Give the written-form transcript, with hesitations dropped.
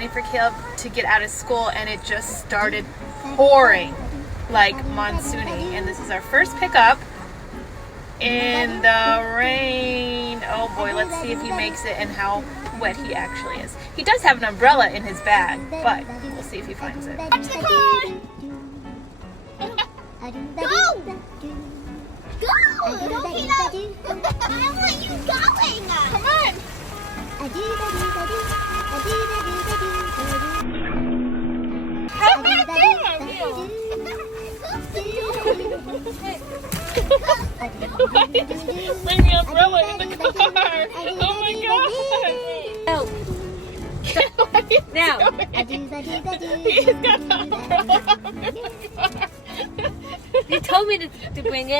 waiting for Caleb to get out of school, and it just started pouring like monsoony. And this is our first pickup in the rain. Oh boy, let's see if he makes it and how wet he actually is. He does have an umbrella in his bag, but we'll see if he finds it. Watch the car! Go! Go! Don't get up! I want you going! Come on! Come back down! Bring the umbrella in the car! Oh my god! Now. He's got the umbrella in the car! You told me to bring it.